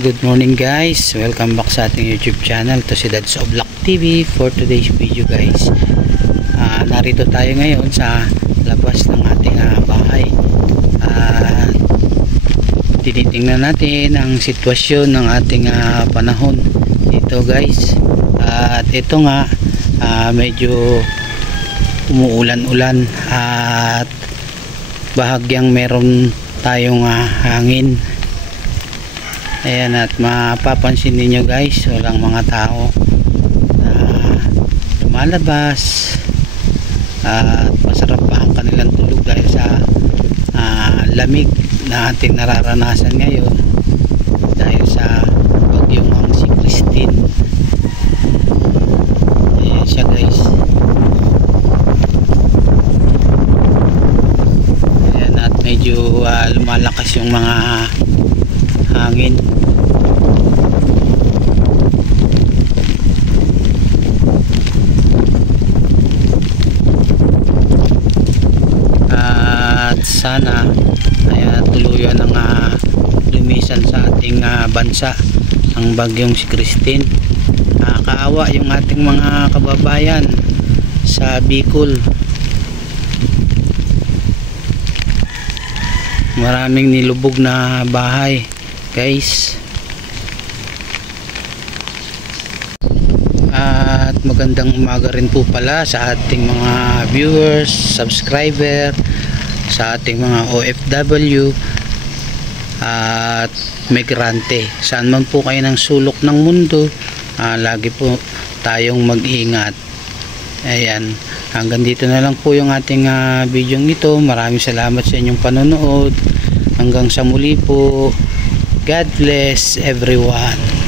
Good morning guys, welcome back sa ating YouTube channel. To si Dads Oblak TV. For today's video guys, narito tayo ngayon sa labas ng ating bahay. Tinitingnan natin ang sitwasyon ng ating panahon dito guys. At ito nga, medyo umuulan-ulan at bahagyang meron tayong hangin. Ayan, at mapapansin niyo guys, walang mga tao na lumalabas at masarap pa ang kanilang tulog dahil sa lamig na ating nararanasan ngayon dahil sa bagyong ang si Christine. Ayan siya guys. Ayan, at medyo lumalakas yung mga hangin. At sana ay tuluyan ng lumisan sa ating bansa ang bagyong si Christine. Kaawa yung ating mga kababayan sa Bicol. Maraming nilubog na bahay guys. At magandang umaga rin po pala sa ating mga viewers, subscriber, sa ating mga OFW at migrante. Saan man po kayo ng sulok ng mundo, lagi po tayong mag-ingat. Ayan, hanggang dito na lang po yung ating video ito. Maraming salamat sa inyong panonood. Hanggang sa muli po. God bless everyone.